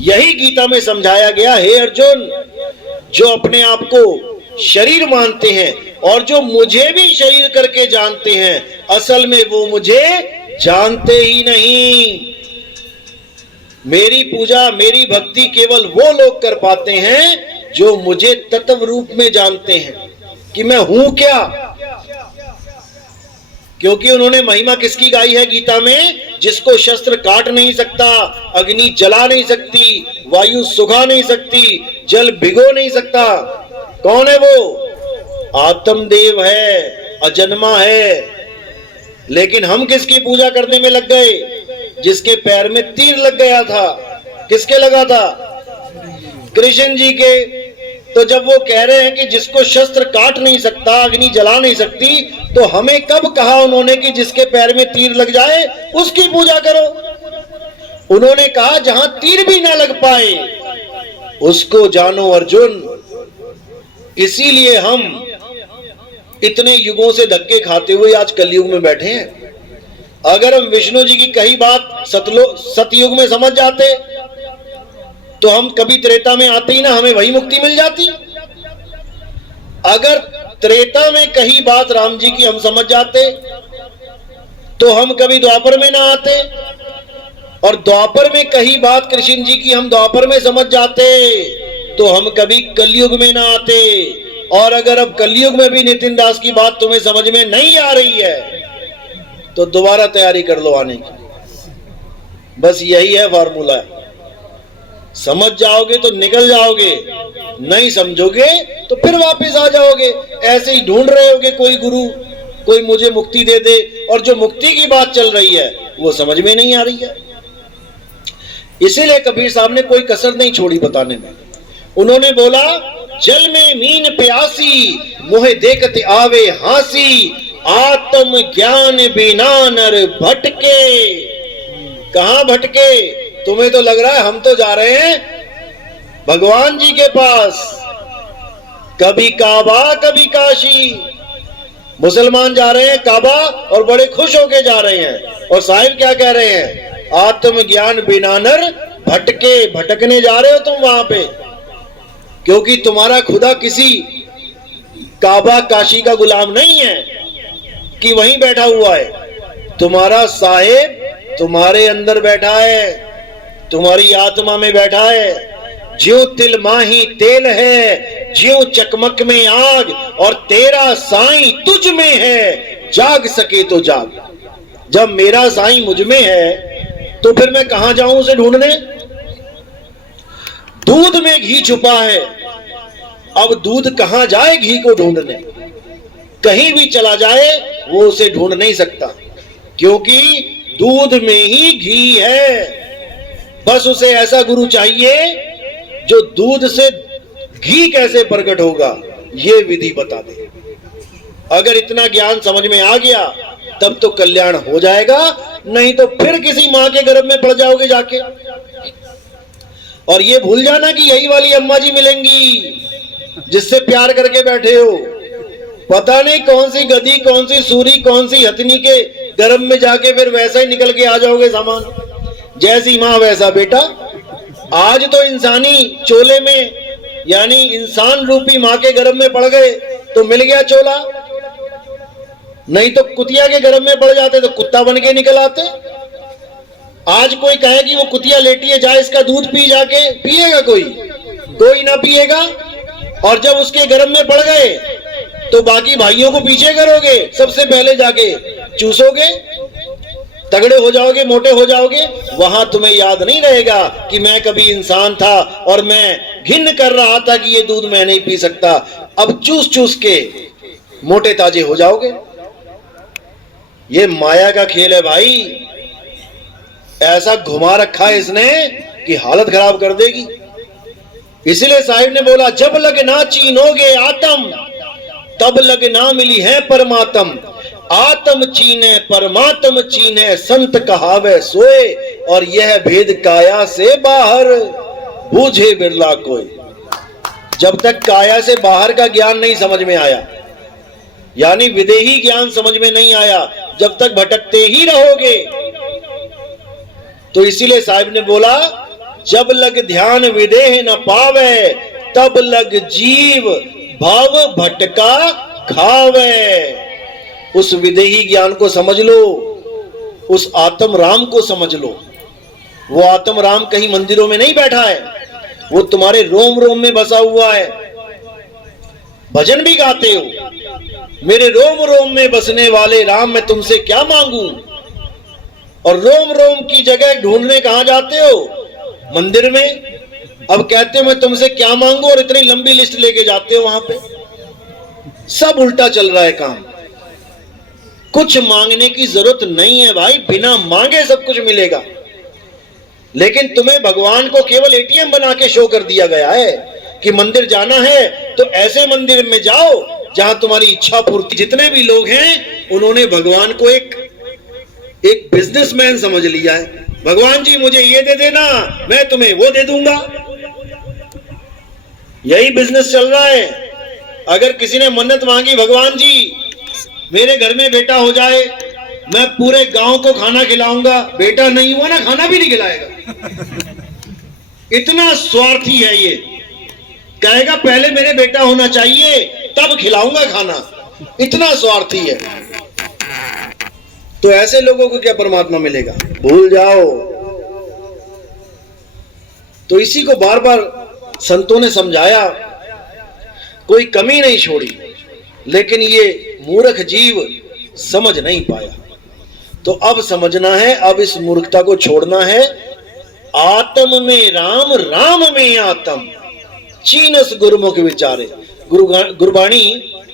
यही गीता में समझाया गया। हे अर्जुन, जो अपने आप को शरीर मानते हैं और जो मुझे भी शरीर करके जानते हैं, असल में वो मुझे जानते ही नहीं। मेरी पूजा, मेरी भक्ति केवल वो लोग कर पाते हैं जो मुझे तत्व रूप में जानते हैं कि मैं हूं क्या। क्योंकि उन्होंने महिमा किसकी गाई है गीता में? जिसको शस्त्र काट नहीं सकता, अग्नि जला नहीं सकती, वायु सुखा नहीं सकती, जल भिगो नहीं सकता। कौन है वो? आत्मदेव है, अजन्मा है। लेकिन हम किसकी पूजा करने में लग गए? जिसके पैर में तीर लग गया था। किसके लगा था? कृष्ण जी के। तो जब वो कह रहे हैं कि जिसको शस्त्र काट नहीं सकता, अग्नि जला नहीं सकती, तो हमें कब कहा उन्होंने कि जिसके पैर में तीर लग जाए उसकी पूजा करो? उन्होंने कहा जहां तीर भी ना लग पाए उसको जानो अर्जुन। इसीलिए हम इतने युगों से धक्के खाते हुए आज कलयुग में बैठे हैं। अगर हम विष्णु जी की कही बात सतयुग में समझ जाते तो हम कभी त्रेता में आते ही ना, हमें वही मुक्ति मिल जाती। अगर त्रेता में कही बात राम जी की हम समझ जाते तो हम कभी द्वापर में ना आते, और द्वापर में कही बात कृष्ण जी की हम द्वापर में समझ जाते तो हम कभी कलयुग में ना आते। और अगर अब कलयुग में भी नितिन दास की बात तुम्हें समझ में नहीं आ रही है तो दोबारा तैयारी कर लो आने की। बस यही है फार्मूला। समझ जाओगे तो निकल जाओगे, नहीं समझोगे तो फिर वापस आ जाओगे। ऐसे ही ढूंढ रहे होगे कोई गुरु, कोई मुझे मुक्ति दे दे, और जो मुक्ति की बात चल रही है वो समझ में नहीं आ रही है। इसीलिए कबीर साहब ने कोई कसर नहीं छोड़ी बताने में। उन्होंने बोला, जल में मीन प्यासी, मोहे देखते आवे हासी, आत्म ज्ञान बिना नर भटके। कहां भटके? तुम्हें तो लग रहा है हम तो जा रहे हैं भगवान जी के पास। कभी काबा कभी काशी। मुसलमान जा रहे हैं काबा और बड़े खुश होके जा रहे हैं, और साहिब क्या कह रहे हैं? आत्मज्ञान बिना नर भटके। भटकने जा रहे हो तुम वहां पे, क्योंकि तुम्हारा खुदा किसी काबा काशी का गुलाम नहीं है। कि वहीं बैठा हुआ है। तुम्हारा साहेब तुम्हारे अंदर बैठा है, तुम्हारी आत्मा में बैठा है। ज्यों तिल माही तेल है, ज्यों चकमक में आग, और तेरा साईं तुझ में है, जाग सके तो जाग। जब मेरा साईं मुझ में है तो फिर मैं कहां जाऊं उसे ढूंढने? दूध में घी छुपा है, अब दूध कहां जाए घी को ढूंढने? कहीं भी चला जाए वो उसे ढूंढ नहीं सकता, क्योंकि दूध में ही घी है। बस उसे ऐसा गुरु चाहिए जो दूध से घी कैसे प्रकट होगा ये विधि बता दे। अगर इतना ज्ञान समझ में आ गया तब तो कल्याण हो जाएगा, नहीं तो फिर किसी मां के गर्भ में पड़ जाओगे जाके। और ये भूल जाना कि यही वाली अम्मा जी मिलेंगी जिससे प्यार करके बैठे हो। पता नहीं कौन सी गधी, कौन सी सूरी, कौन सी हथनी के गर्भ में जाके फिर वैसा ही निकल के आ जाओगे सामान। जैसी मां वैसा बेटा। आज तो इंसानी चोले में, यानी इंसान रूपी मां के गर्भ में पड़ गए तो मिल गया चोला, नहीं तो कुतिया के गर्भ में पड़ जाते तो कुत्ता बन के निकल आते। आज कोई कहे कि वो कुतिया लेटी है, जाए इसका दूध पी, जाके पिएगा कोई? कोई ना पिएगा। और जब उसके गर्भ में पड़ गए तो बाकी भाइयों को पीछे करोगे, सबसे पहले जाके चूसोगे, तगड़े हो जाओगे, मोटे हो जाओगे। वहां तुम्हें याद नहीं रहेगा कि मैं कभी इंसान था और मैं घिन कर रहा था कि ये दूध मैं नहीं पी सकता। अब चूस चूस के मोटे ताजे हो जाओगे। ये माया का खेल है भाई, ऐसा घुमा रखा है इसने कि हालत खराब कर देगी। इसलिए साहिब ने बोला, जब लग ना चीनोगे आत्म, तब लग ना मिली है परमात्म। आत्म चीने परमात्म चीने, संत कहावे सोए, और यह भेद काया से बाहर, बूझे बिरला कोई। जब तक काया से बाहर का ज्ञान नहीं समझ में आया, यानी विदेही ज्ञान समझ में नहीं आया, जब तक भटकते ही रहोगे। तो इसीलिए साहिब ने बोला, जब लग ध्यान विदेह न पावे, तब लग जीव भव भटका खावे। उस विदेही ज्ञान को समझ लो, उस आत्म राम को समझ लो। वो आत्म राम कहीं मंदिरों में नहीं बैठा है, वो तुम्हारे रोम रोम में बसा हुआ है। भजन भी गाते हो, मेरे रोम रोम में बसने वाले राम मैं तुमसे क्या मांगू। और रोम रोम की जगह ढूंढने कहां जाते हो? मंदिर में। अब कहते हो मैं तुमसे क्या मांगू, और इतनी लंबी लिस्ट लेके जाते हो वहां पे। सब उल्टा चल रहा है काम। कुछ मांगने की जरूरत नहीं है भाई, बिना मांगे सब कुछ मिलेगा। लेकिन तुम्हें भगवान को केवल एटीएम बना के शो कर दिया गया है कि मंदिर जाना है तो ऐसे मंदिर में जाओ जहां तुम्हारी इच्छा पूर्ति। जितने भी लोग हैं उन्होंने भगवान को एक बिजनेसमैन समझ लिया है। भगवान जी मुझे ये दे देना, मैं तुम्हें वो दे दूंगा। यही बिजनेस चल रहा है। अगर किसी ने मन्नत मांगी, भगवान जी मेरे घर में बेटा हो जाए, मैं पूरे गांव को खाना खिलाऊंगा, बेटा नहीं हुआ ना, खाना भी नहीं खिलाएगा। इतना स्वार्थी है ये। कहेगा पहले मेरे बेटा होना चाहिए तब खिलाऊंगा खाना, इतना स्वार्थी है। तो ऐसे लोगों को क्या परमात्मा मिलेगा? भूल जाओ। तो इसी को बार बार संतों ने समझाया, कोई कमी नहीं छोड़ी, लेकिन ये मूर्ख जीव समझ नहीं पाया। तो अब समझना है, अब इस मूर्खता को छोड़ना है। आत्म में राम, राम में आत्म, चीनस गुरुमुख विचारे। गुरबाणी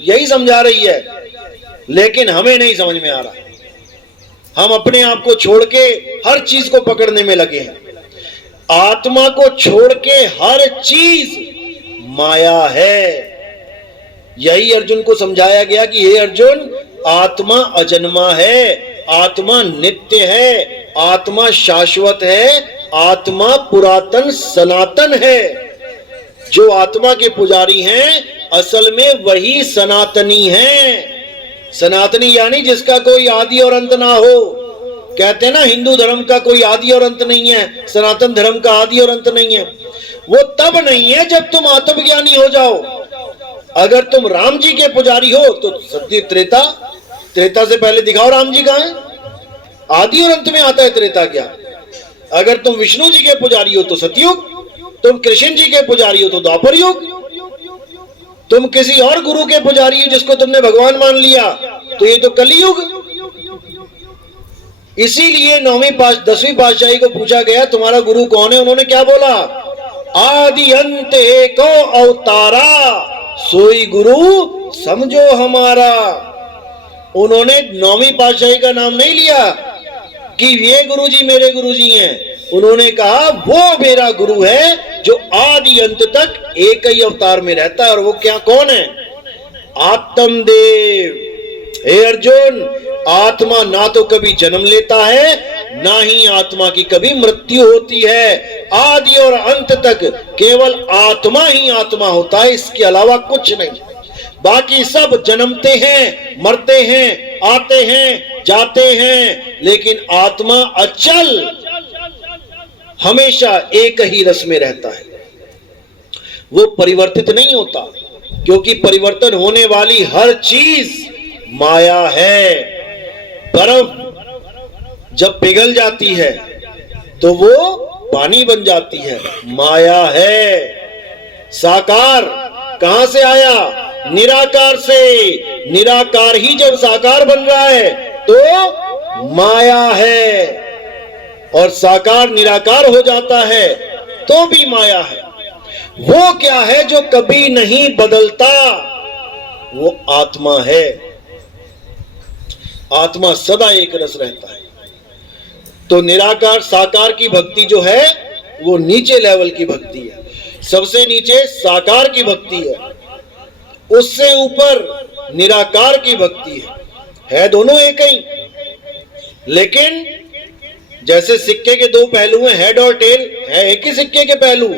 यही समझा रही है, लेकिन हमें नहीं समझ में आ रहा। हम अपने आप को छोड़ के हर चीज को पकड़ने में लगे हैं। आत्मा को छोड़ के हर चीज माया है। यही अर्जुन को समझाया गया कि हे अर्जुन, आत्मा अजन्मा है, आत्मा नित्य है, आत्मा शाश्वत है, आत्मा पुरातन सनातन है। जो आत्मा के पुजारी हैं असल में वही सनातनी हैं। सनातनी यानी जिसका कोई आदि और अंत ना हो। कहते हैं ना, हिंदू धर्म का कोई आदि और अंत नहीं है, सनातन धर्म का आदि और अंत नहीं है। वो तब नहीं है जब तुम आत्मज्ञानी हो जाओ। अगर तुम राम जी के पुजारी हो तो सत्य त्रेता, त्रेता से पहले दिखाओ राम जी कहाँ है? आदि और अंत में आता है त्रेता ज्ञान। अगर तुम विष्णु जी के पुजारी हो तो सतयुग, तुम कृष्ण जी के पुजारी हो तो द्वापर युग, तुम किसी और गुरु के पुजारी हो जिसको तुमने भगवान मान लिया तो ये तो कलियुग। इसीलिए 10वीं पातशाही को पूछा गया तुम्हारा गुरु कौन है? उन्होंने क्या बोला? आदि अंत एको अवतारा, सोई गुरु समझो हमारा। उन्होंने 9वीं पातशाही का नाम नहीं लिया कि ये गुरुजी मेरे गुरुजी हैं। उन्होंने कहा वो मेरा गुरु है जो आदि अंत तक एक ही अवतार में रहता है। और वो क्या कौन है? आत्मदेव। हे अर्जुन, आत्मा ना तो कभी जन्म लेता है ना ही आत्मा की कभी मृत्यु होती है। आदि और अंत तक केवल आत्मा ही आत्मा होता है, इसके अलावा कुछ नहीं। बाकी सब जन्मते हैं, मरते हैं, आते हैं, जाते हैं, लेकिन आत्मा अचल हमेशा एक ही रस में रहता है। वो परिवर्तित नहीं होता, क्योंकि परिवर्तन होने वाली हर चीज माया है। बर्फ जब पिघल जाती है तो वो पानी बन जाती है, माया है। साकार कहां से आया? निराकार से। निराकार ही जब साकार बन रहा है तो माया है, और साकार निराकार हो जाता है तो भी माया है। वो क्या है जो कभी नहीं बदलता? वो आत्मा है। आत्मा सदा एक रस रहता है। तो निराकार साकार की भक्ति जो है वो नीचे लेवल की भक्ति है। सबसे नीचे साकार की भक्ति है, उससे ऊपर निराकार की भक्ति है दोनों एक ही। लेकिन जैसे सिक्के के दो पहलू हैं, हेड और टेल, है एक ही सिक्के के पहलू,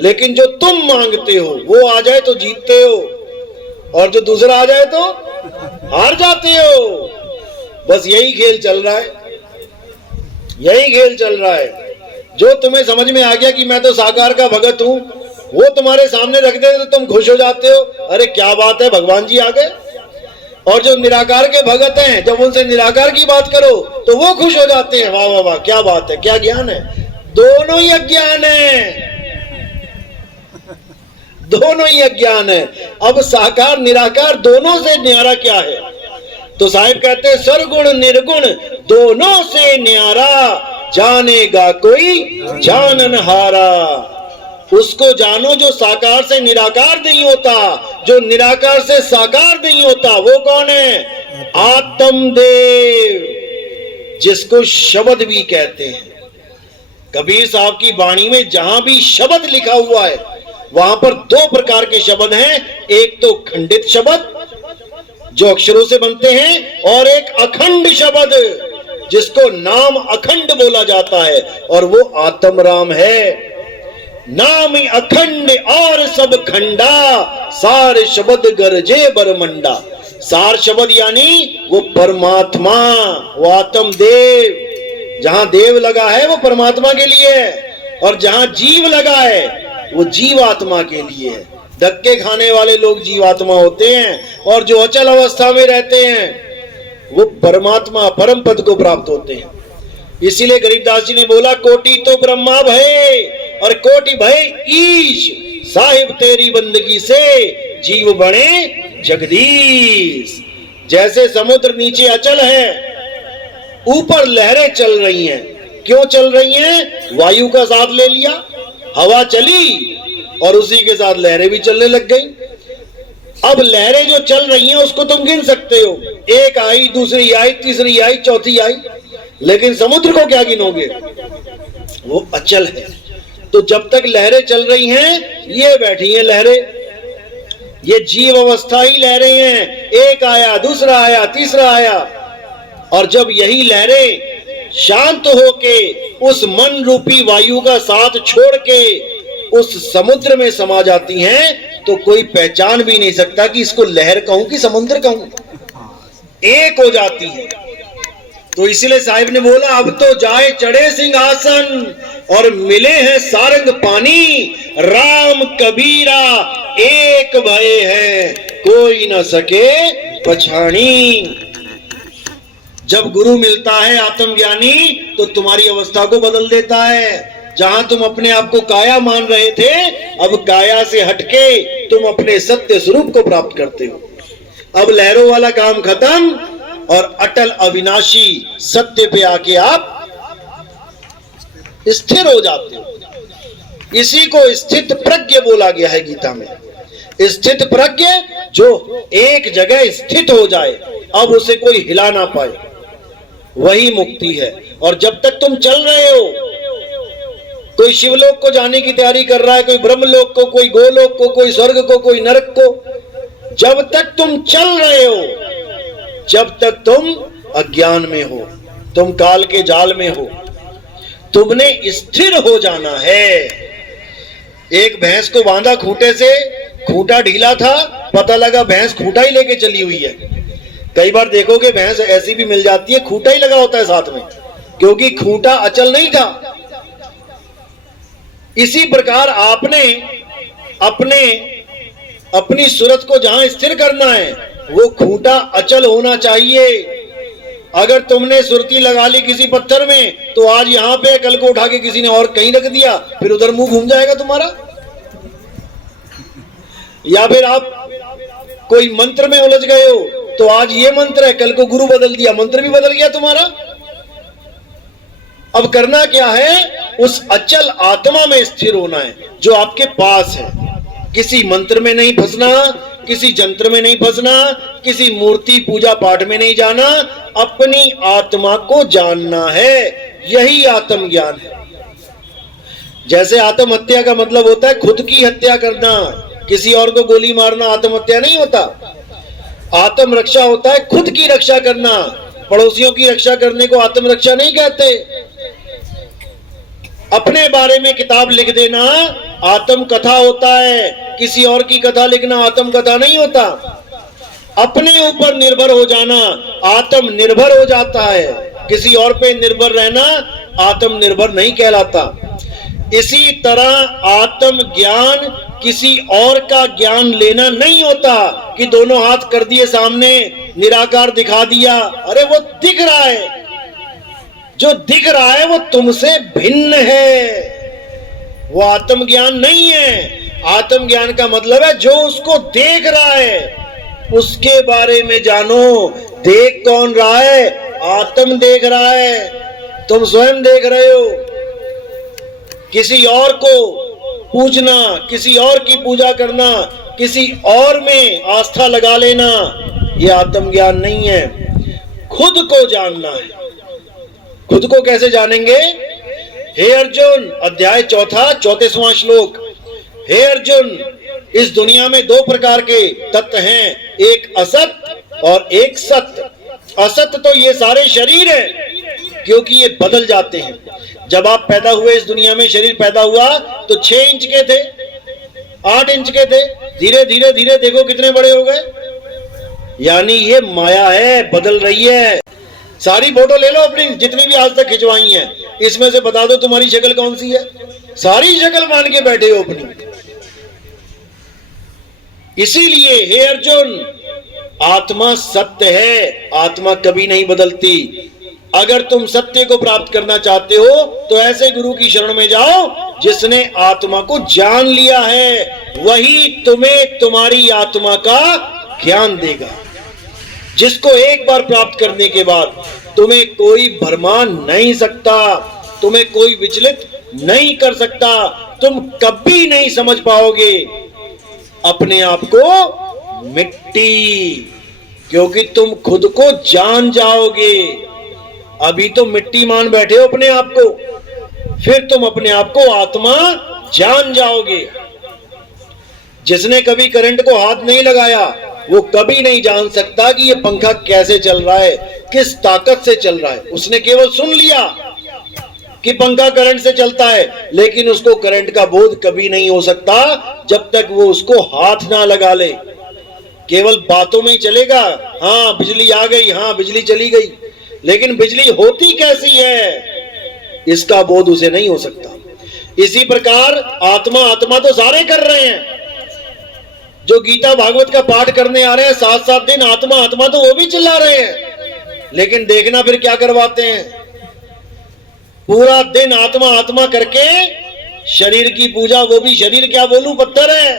लेकिन जो तुम मांगते हो वो आ जाए तो जीतते हो, और जो दूसरा आ जाए तो हार जाते हो। बस यही खेल चल रहा है, यही खेल चल रहा है। जो तुम्हें समझ में आ गया कि मैं तो साकार का भगत हूं, वो तुम्हारे सामने रख दे तो तुम खुश हो जाते हो, अरे क्या बात है भगवान जी आ गए। और जो निराकार के भगत हैं, जब उनसे निराकार की बात करो तो वो खुश हो जाते हैं, वाह वाह वाह क्या बात है, क्या ज्ञान है। दोनों ही अज्ञान है, दोनों ही अज्ञान है। अब साकार निराकार दोनों से न्यारा क्या है? तो साहिब कहते हैं सरगुण निर्गुण दोनों से न्यारा, जानेगा कोई जाननहारा। उसको जानो जो साकार से निराकार नहीं होता, जो निराकार से साकार नहीं होता। वो कौन है? आत्मदेव, जिसको शब्द भी कहते हैं। कबीर साहब की वाणी में जहां भी शब्द लिखा हुआ है वहां पर दो प्रकार के शब्द हैं। एक तो खंडित शब्द जो अक्षरों से बनते हैं, और एक अखंड शब्द जिसको नाम अखंड बोला जाता है, और वो आत्म राम है। नाम अखंड और सब खंडा, सार शब्द गरजे बरमंडा। सार शब्द यानी वो परमात्मा, वो आत्म देव। जहां देव लगा है वो परमात्मा के लिए है, और जहां जीव लगा है वो जीवात्मा के लिए है। धक्के खाने वाले लोग जीवात्मा होते हैं, और जो अचल अवस्था में रहते हैं वो परमात्मा परम पद को प्राप्त होते हैं। इसीलिए गरीबदास जी ने बोला कोटि तो ब्रह्मा भय और कोटि भय ईश, साहिब तेरी बंदगी से जीव बने जगदीश। जैसे समुद्र नीचे अचल है, ऊपर लहरें चल रही हैं। क्यों चल रही हैं? वायु का साथ ले लिया, हवा चली और उसी के साथ लहरें भी चलने लग गई। अब लहरें जो चल रही हैं उसको तुम गिन सकते हो, एक आई, दूसरी आई, तीसरी आई, चौथी आई, लेकिन समुद्र को क्या गिनोगे? वो अचल है। तो जब तक लहरें चल रही हैं, ये बैठी हैं लहरें, ये जीव अवस्था ही लहरें हैं। एक आया, दूसरा आया, तीसरा आया, और जब यही लहरें शांत होके उस मन रूपी वायु का साथ छोड़ के उस समुद्र में समा जाती हैं, तो कोई पहचान भी नहीं सकता कि इसको लहर कहूं कि समुद्र कहूं। एक हो जाती है। तो इसलिए साहिब ने बोला अब तो जाए चढ़े सिंहासन और मिले हैं सारंग पानी, राम कबीरा एक भय है कोई न सके पछाणी। जब गुरु मिलता है आत्मज्ञानी तो तुम्हारी अवस्था को बदल देता है। जहां तुम अपने आप को काया मान रहे थे, अब काया से हटके तुम अपने सत्य स्वरूप को प्राप्त करते हो। अब लहरों वाला काम खत्म और अटल अविनाशी सत्य पे आके आप स्थिर हो जाते हो। इसी को स्थित प्रज्ञ बोला गया है गीता में। स्थित प्रज्ञ जो एक जगह स्थित हो जाए, अब उसे कोई हिला ना पाए, वही मुक्ति है। और जब तक तुम चल रहे हो, कोई शिवलोक को जाने की तैयारी कर रहा है, कोई ब्रह्मलोक को, कोई गोलोक को, कोई स्वर्ग को, कोई नरक को, जब तक तुम चल रहे हो, जब तक तुम अज्ञान में हो, तुम काल के जाल में हो, तुमने स्थिर हो जाना है। एक भैंस को बांधा खूंटे से, खूंटा ढीला था, पता लगा भैंस खूंटा ही लेके चली हुई है। कई बार देखोगे भैंस ऐसी भी मिल जाती है, खूंटा ही लगा होता है साथ में, क्योंकि खूंटा अचल नहीं था। इसी प्रकार आपने अपनी सूरत को जहां स्थिर करना है, वो खूंटा अचल होना चाहिए। अगर तुमने सुरती लगा ली किसी पत्थर में, तो आज यहां पे, कल को उठा के किसी ने और कहीं रख दिया, फिर उधर मुंह घूम जाएगा तुम्हारा। या फिर आप कोई मंत्र में उलझ गए हो, तो आज ये मंत्र है, कल को गुरु बदल दिया, मंत्र भी बदल गया तुम्हारा। अब करना क्या है? उस अचल आत्मा में स्थिर होना है जो आपके पास है। किसी मंत्र में नहीं फंसना, किसी जंत्र में नहीं फंसना, किसी मूर्ति पूजा पाठ में नहीं जाना, अपनी आत्मा को जानना है। यही आत्मज्ञान है। जैसे आत्महत्या का मतलब होता है खुद की हत्या करना, किसी और को गोली मारना आत्महत्या नहीं होता। आत्मरक्षा होता है खुद की रक्षा करना। पड़ोसियों की रक्षा करने को आत्मरक्षा नहीं कहते। अपने बारे में किताब लिख देना आत्म कथा होता है, किसी और की कथा लिखना आत्म कथा नहीं होता। अपने ऊपर निर्भर हो जाना आत्म निर्भर हो जाता है, किसी और पे निर्भर रहना आत्म निर्भर नहीं कहलाता। इसी तरह आत्म ज्ञान किसी और का ज्ञान लेना नहीं होता कि दोनों हाथ कर दिए सामने, निराकार दिखा दिया, अरे वो दिख रहा है, जो दिख रहा है वो तुमसे भिन्न है, वो आत्मज्ञान नहीं है। आत्मज्ञान का मतलब है जो उसको देख रहा है उसके बारे में जानो। देख कौन रहा है? आत्म देख रहा है, तुम स्वयं देख रहे हो। किसी और को पूजना, किसी और की पूजा करना, किसी और में आस्था लगा लेना, यह आत्मज्ञान नहीं है। खुद को जानना है। खुद को कैसे जानेंगे? हे अर्जुन, अध्याय 4 34वां श्लोक। हे अर्जुन, इस दुनिया में 2 प्रकार के तत्व हैं, एक असत और एक सत्य। असत तो ये सारे शरीर हैं, क्योंकि ये बदल जाते हैं। जब आप पैदा हुए इस दुनिया में, शरीर पैदा हुआ तो 6 इंच के थे, 8 इंच के थे, धीरे धीरे धीरे देखो कितने बड़े हो गए। यानी ये माया है, बदल रही है। सारी फोटो ले लो अपनी, जितनी भी आज तक खिंचवाई हैं, इसमें से बता दो तुम्हारी शक्ल कौन सी है। सारी शक्ल मान के बैठे हो अपनी। इसीलिए हे अर्जुन, आत्मा सत्य है, आत्मा कभी नहीं बदलती। अगर तुम सत्य को प्राप्त करना चाहते हो तो ऐसे गुरु की शरण में जाओ जिसने आत्मा को जान लिया है। वही तुम्हें तुम्हारी आत्मा का ज्ञान देगा, जिसको एक बार प्राप्त करने के बाद तुम्हें कोई भरमा नहीं सकता, तुम्हें कोई विचलित नहीं कर सकता। तुम कभी नहीं समझ पाओगे अपने आप को मिट्टी, क्योंकि तुम खुद को जान जाओगे। अभी तो मिट्टी मान बैठे हो अपने आप को, फिर तुम अपने आप को आत्मा जान जाओगे। जिसने कभी करंट को हाथ नहीं लगाया वो कभी नहीं जान सकता कि ये पंखा कैसे चल रहा है, किस ताकत से चल रहा है। उसने केवल सुन लिया कि पंखा करंट से चलता है, लेकिन उसको करंट का बोध कभी नहीं हो सकता जब तक वो उसको हाथ ना लगा ले। केवल बातों में ही चलेगा, हाँ बिजली आ गई, हाँ बिजली चली गई, लेकिन बिजली होती कैसी है इसका बोध उसे नहीं हो सकता। इसी प्रकार आत्मा तो सारे कर रहे हैं। जो गीता भागवत का पाठ करने आ रहे हैं 7-7 दिन, आत्मा तो वो भी चिल्ला रहे हैं। लेकिन देखना फिर क्या करवाते हैं, पूरा दिन आत्मा आत्मा करके शरीर की पूजा, वो भी शरीर क्या बोलूं, पत्थर है,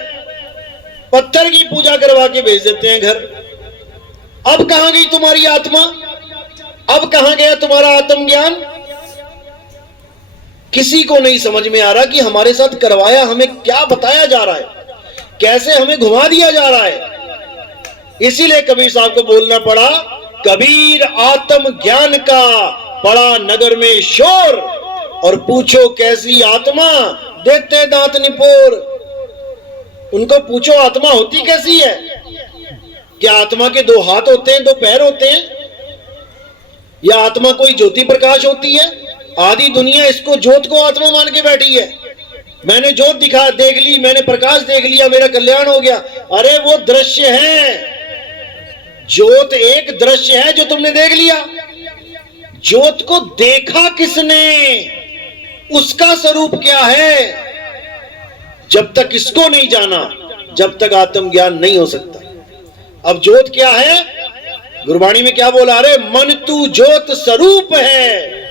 पत्थर की पूजा करवा के भेज देते हैं घर। अब कहां गई तुम्हारी आत्मा, अब कहां गया तुम्हारा आत्मज्ञान? किसी को नहीं समझ में आ रहा कि हमारे साथ करवाया हमें क्या बताया जा रहा है, कैसे हमें घुमा दिया जा रहा है। इसीलिए कबीर साहब को बोलना पड़ा, कबीर आत्म ज्ञान का पड़ा नगर में शोर, और पूछो कैसी आत्मा, देते दांत निपोर। उनको पूछो आत्मा होती कैसी है? क्या आत्मा के दो हाथ होते हैं, दो पैर होते हैं, या आत्मा कोई ज्योति प्रकाश होती है? आधी दुनिया इसको, ज्योत को आत्मा मान के बैठी है। मैंने ज्योत दिखा देख ली, मैंने प्रकाश देख लिया, मेरा कल्याण हो गया। अरे वो दृश्य है, ज्योत एक दृश्य है जो तुमने देख लिया। ज्योत को देखा किसने, उसका स्वरूप क्या है? जब तक इसको नहीं जाना, जब तक आत्मज्ञान नहीं हो सकता। अब ज्योत क्या है? गुरबाणी में क्या बोला? अरे मन तू ज्योत स्वरूप है,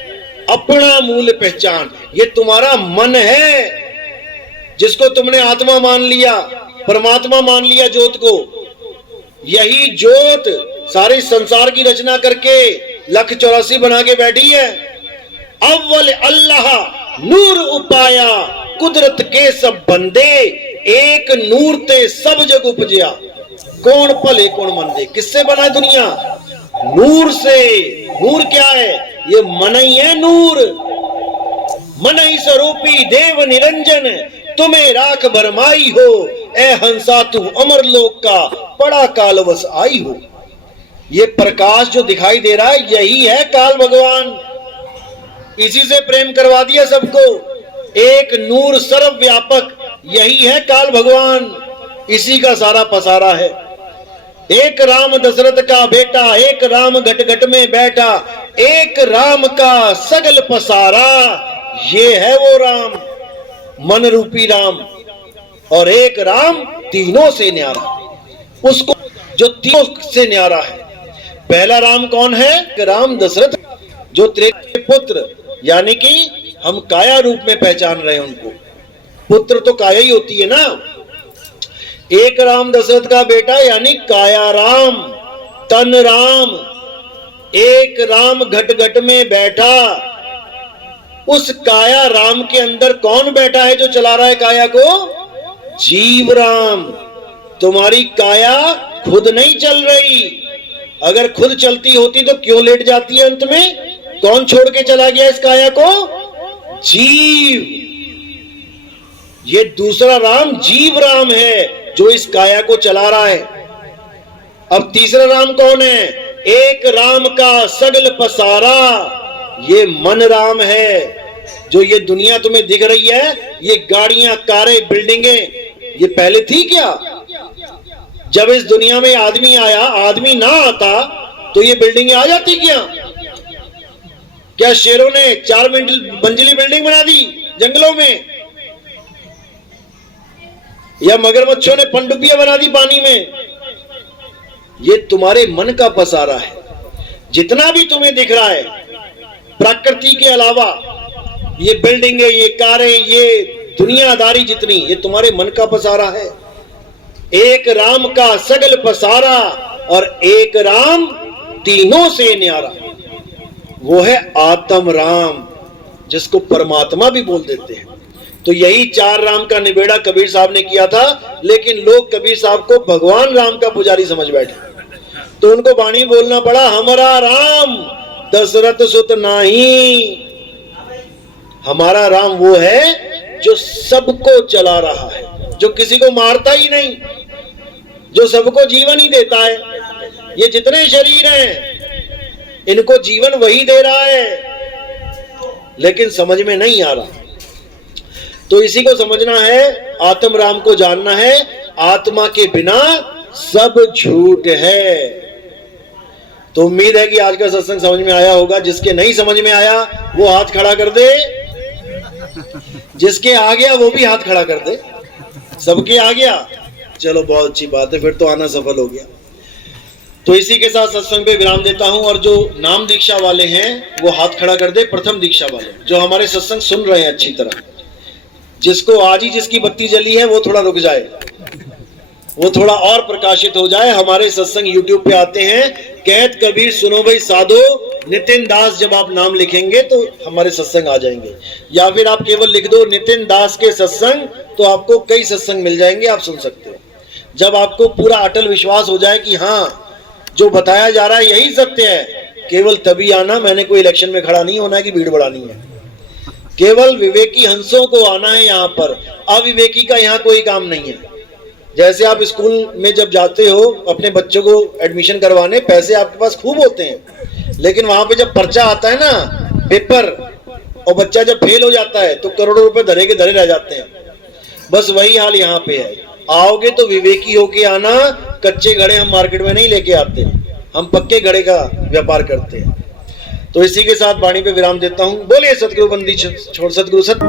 अपना मूल पहचान। ये तुम्हारा मन है जिसको तुमने आत्मा मान लिया, परमात्मा मान लिया ज्योत को। यही ज्योत सारे संसार की रचना करके 184 बना के बैठी है। अव्वल अल्लाह नूर उपाया, कुदरत के सब बंदे, एक नूर ते सब जग उपजया। कौन भले कौन मंदे, किससे बना है दुनिया? नूर से। नूर क्या है? ये मन ही है नूर। मन ही स्वरूपी देव निरंजन, तुम्हें राख भरमाई हो, ए हंसा तू अमर लोक का, बड़ा कालवश आई हो। ये प्रकाश जो दिखाई दे रहा है, यही है काल भगवान। इसी से प्रेम करवा दिया सबको। एक नूर सर्वव्यापक, यही है काल भगवान। इसी का सारा पसारा है। एक राम दशरथ का बेटा, एक राम घट घट में बैठा, एक राम का सगल पसारा। ये है वो राम, मन रूपी राम। और एक राम तीनों से न्यारा, उसको जो तीनों से न्यारा है। पहला राम कौन है? राम दशरथ, जो त्रेता पुत्र, यानी कि हम काया रूप में पहचान रहे हैं उनको। पुत्र तो काया ही होती है ना। एक राम दशरथ का बेटा यानी काया राम, तन राम। एक राम घट घट में बैठा। उस काया राम के अंदर कौन बैठा है जो चला रहा है काया को? जीव राम। तुम्हारी काया खुद नहीं चल रही। अगर खुद चलती होती तो क्यों लेट जाती है अंत में? कौन छोड़ के चला गया इस काया को? जीव। ये दूसरा राम जीव राम है जो इस काया को चला रहा है। अब तीसरा राम कौन है? एक राम का सगल पसारा, ये मन राम है। जो ये दुनिया तुम्हें दिख रही है, ये गाड़ियां, कारें, बिल्डिंगें, ये पहले थी क्या? जब इस दुनिया में आदमी आया, आदमी ना आता तो ये बिल्डिंगें आ जाती क्या? क्या शेरों ने 4 मंजिली बिल्डिंग बना दी जंगलों में? या मगरमच्छों ने पनडुब्बियां बना दी पानी में? ये तुम्हारे मन का पसारा है। जितना भी तुम्हें दिख रहा है प्रकृति के अलावा, ये बिल्डिंगें, ये कारें, ये दुनियादारी जितनी, ये तुम्हारे मन का पसारा है। एक राम का सगल पसारा और एक राम तीनों से न्यारा, वो है आत्म राम, जिसको परमात्मा भी बोल देते हैं। तो यही 4 राम का निबेड़ा कबीर साहब ने किया था। लेकिन लोग कबीर साहब को भगवान राम का पुजारी समझ बैठे, तो उनको वाणी बोलना पड़ा, हमारा राम दशरथ सुत नाही। हमारा राम वो है जो सबको चला रहा है, जो किसी को मारता ही नहीं, जो सबको जीवन ही देता है। ये जितने शरीर हैं, इनको जीवन वही दे रहा है, लेकिन समझ में नहीं आ रहा। तो इसी को समझना है, आत्म राम को जानना है। आत्मा के बिना सब झूठ है। तो उम्मीद है कि आज का सत्संग समझ में आया होगा। जिसके नहीं समझ में आया वो हाथ खड़ा कर दे, जिसके आ गया वो भी हाथ खड़ा कर दे। सबके आ गया, चलो बहुत अच्छी बात है, फिर तो आना सफल हो गया। तो इसी के साथ सत्संग पे विराम देता हूं। और जो नाम दीक्षा वाले हैं वो हाथ खड़ा कर दे, प्रथम दीक्षा वाले जो हमारे सत्संग सुन रहे हैं अच्छी तरह, जिसको आज ही जिसकी बत्ती जली है वो थोड़ा रुक जाए, वो थोड़ा और प्रकाशित हो जाए। हमारे सत्संग YouTube पे आते हैं, कहत कबीर सुनो भाई साधो, नितिन दास जब आप नाम लिखेंगे तो हमारे सत्संग आ जाएंगे, या फिर आप केवल लिख दो नितिन दास के सत्संग तो आपको कई सत्संग मिल जाएंगे, आप सुन सकते हो। जब आपको पूरा अटल विश्वास हो जाए कि हाँ जो बताया जा रहा है यही सत्य है, केवल तभी आना। मैंने कोई इलेक्शन में खड़ा नहीं होना है कि भीड़ बढ़ानी है, केवल विवेकी हंसों को आना है यहाँ पर, अविवेकी का यहाँ कोई काम नहीं है। जैसे आप स्कूल में जब जाते हो अपने बच्चों को एडमिशन करवाने, पैसे आपके पास खूब होते हैं, लेकिन वहां पे जब पर्चा आता है ना, पेपर, और बच्चा जब फेल हो जाता है तो करोड़ों रुपए धरे के धरे रह जाते हैं। बस वही हाल यहाँ पे है। आओगे तो विवेकी होके आना, कच्चे घड़े हम मार्केट में नहीं लेके आते, हम पक्के घड़े का व्यापार करते हैं। तो इसी के साथ वाणी पे विराम देता हूं। बोलिए सतगुरु बंदी छोड़ सतगुरु सत।